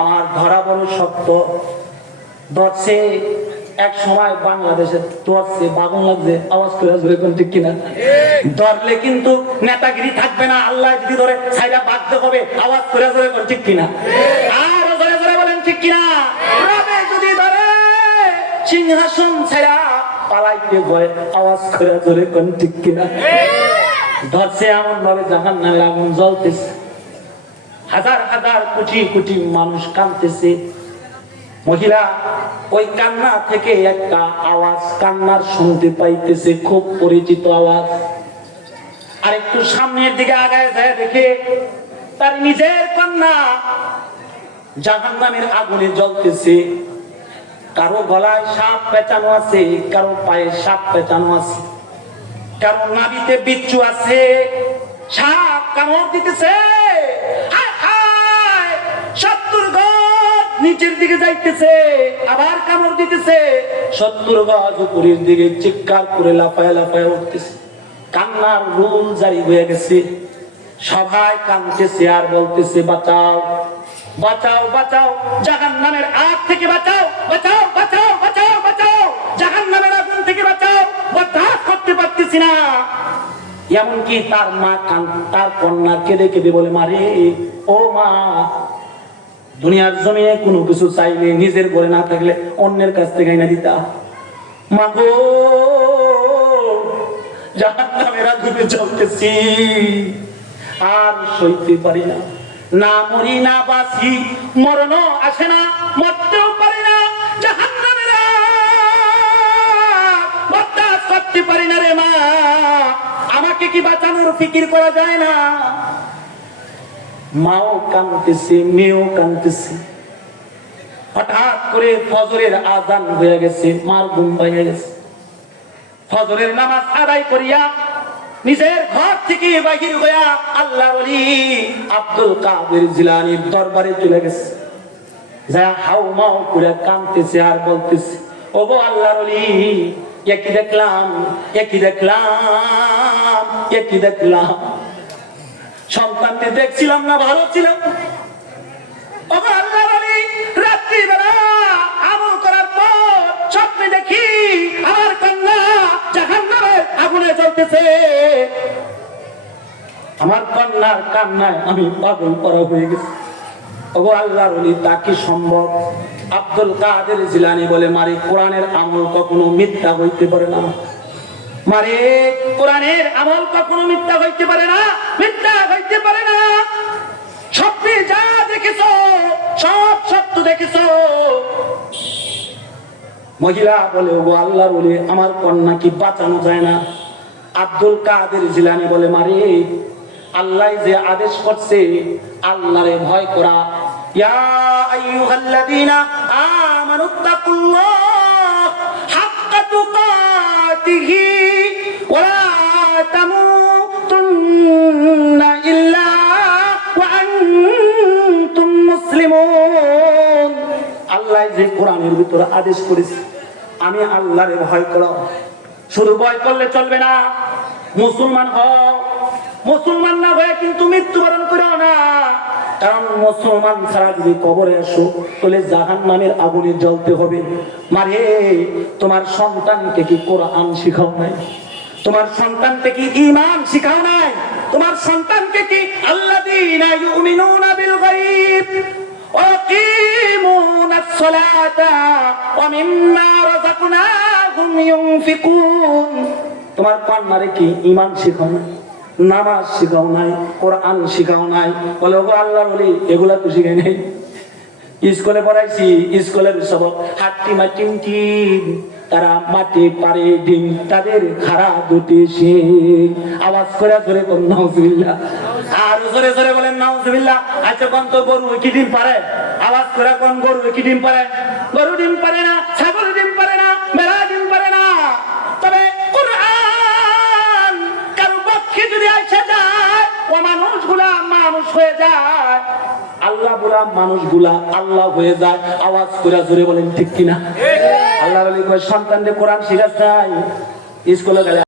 আমার ধরা বড় শক্ত, ধরছে এক সময় বাংলাদেশে ধরছে বাগুন লাগছে, আওয়াজ করে আসবে কোন ঠিক কিনা? ধরলে কিন্তু নেতাগিরি থাকবে না, আল্লাহ যদি ধরে ছাইরা বাঁধতে হবে, আওয়াজ করে আসবে কোন ঠিক কিনা? আর জোরে জোরে বলেন ঠিক কিনা? রবে যদি ধরে সিংহাসন ছাইরা পালাইতে ভয়, আওয়াজ করে জোরে কোন ঠিক কিনা? ধরছে এমন ভাবে জাহান্নামের আগুন জ্বলতেছে, হাজার হাজার কোটি কোটি মানুষ কাঁদতেছে। মহিলা ওই কান্না থেকে একটা আওয়াজ কান্নার শুনতে পাইতেছে, খুব পরিচিত আওয়াজ। আর একটু সামনের দিকে আগায় যায়, দেখে তার নিজের কন্যা জাহান্নামের আগুনে জ্বলতেছে। কারো গলায় সাপ পেঁচানো আছে, কারো পায়ে সাপ পেঁচানো আছে, কারো নাভিতে বিচ্ছু আছে, সাপ কামড় দিতেছে। 70 গজ নিচের দিকে যাইতেছে, আবার কামড় দিতেছে। 70 গজ উপরের দিকে চিৎকার করে লাফায় লাফায় উঠতেছে। কান্নার রুল জারি হয়ে গেছে, সবাই কাঁদতেছে আর বলতেছে বাঁচাও বাঁচাও বাঁচাও, জাহান্নামের আগ থেকে বাঁচাও, বাঁচাও বাঁচাও বাঁচাও বাঁচাও, জাহান্নামের আগুন থেকে বাঁচাও, বরদাস্ত করতে পারতেছি না। এমনকি তার মা তার কন্যা কেঁদে কেঁদে বলে, মারে ও মা, দুনিয়ার জমিনে কোনো কিছু চাইলে নিজের ঘরে না থাকলে অন্যের কাছ থেকে এনে দিতা। মা গো, জাহান্নামের আগুনে জ্বলতেছি, আর সইতে পারি না, না মরি না বাঁচি, মরণও আসে না, মরতেও পারি না, জাহান্নামের বরদাস্ত করতে পারি না রে মা, আমাকে কি বাঁচানোর ফিকির করা যায় না? মাও কাঁদতেছে, মেয়েও কাঁদতেছে। হঠাৎ করে ফজরের আযান হয়ে গেছে, মার ঘুম ভেঙে গেছে। ফজরের নামাজ আদায় করিয়া নিজের ঘর থেকে বাহির হইয়া আল্লাহর ওলি আব্দুল কাদের জিলানীর দরবারে চলে গেছে। যা হাউ মাউ করে কাঁদতেছে আর বলতেছে, ওগো আল্লাহর ওলি, কি দেখলাম, কি দেখলাম, কি দেখলাম, সন্তানকে দেখছিলাম না ভালো ছিলাম। ওগো আল্লাহর ওলি, রাত্রিবেলা আমল করার পর স্বপ্নে দেখি আমার কন্যা জাহান্নামের আগুনে জ্বলতেছে। আমার কন্যার কান্নায় আমি পাগল করা হয়ে গেছি। ওগো আল্লাহর ওলি, তা কি সম্ভব? আব্দুল কাদের জিলানী বলে, মারে কোরআনের আমল কখনো মিথ্যা হইতে পারে না, মারে কোরআনের আমল কখনো মিথ্যা হইতে পারে না, মিথ্যা হইতে পারে না। স্বপ্নে যা দেখেছো সব সত্য দেখেছো। মহিলা বলে, ওগো আল্লাহর ওলি, আমার কন্যা কি বাঁচানো যায় না? আব্দুল কাদের জিলানী বলে, মারে আল্লাহ যে আদেশ করছে, আল্লাহরে ভয় করা। ইয়া আইয়ুহাল্লাযীনা আমানুত্তাকুল্লাহ হাক্কা তুকাতিহি ওয়া লা তামুতুন্না ইল্লা ওয়া আনতুম মুসলিমুন। আল্লাহ যে কোরআনের ভিতরে আদেশ করেছে, আমি আল্লাহরে ভয় করো। শুধু ভয় করলে চলবে না, মুসলমান হও। মুসলমান না হয়ে কিন্তু মৃত্যুবরণ করো না, কারণ মুসলমান ছাড়া যদি কবরে আসো তাহলে জাহান্নামের আগুনে জ্বলতে হবে। মারে, তোমার সন্তানকে কি কোরআন শিখাও নাই? তোমার সন্তানকে কি ঈমান শিখাও নাই? তোমার সন্তানকে কি আল্লাযীনা ইউমিনুনা বিল গায়ব ওয়া ইয়াকিমুনাস সালাতা ওয়া মিম্মা রাযাকনাহুম ইউনফিকুন। তোমার কন্যারে কি ঈমান শিখাও নাই, নামাজ শিখাও নাই, কোরআন শিখাও নাই? বলে, ওগো আল্লাহর ওলি, এগুলা তো শিখাই নাই। স্কুলে পড়াইছি, স্কুলের সবক হাট্টি মাটি টিম, তারা মাটি পারে ডিম, তাদের খাড়া দুটি শিং। আওয়াজ করে জোরে কোন নাউজুবিল্লাহ, আর জোরে জোরে বলেন নাউজুবিল্লাহ। আচ্ছা কোন তো গরু কি ডিম পারে? আওয়াজ করে কোন গরু কি ডিম পারে? গরু ডিম পারে না, ছাগল ডিম পারে না, মেলা ডিম পারে না। তবে কোরআন কারো পক্ষে যদি আসে যায়, ও মানুষগুলা মানুষ হয়ে যায়, আল্লাহ বলা মানুষগুলা আল্লাহ হয়ে যায়। আওয়াজ করে জোরে বলেন ঠিক কিনা? আল্লাহ বলি, সন্তানদের কোরআন শিখাচ্ছে স্কুলে গেলে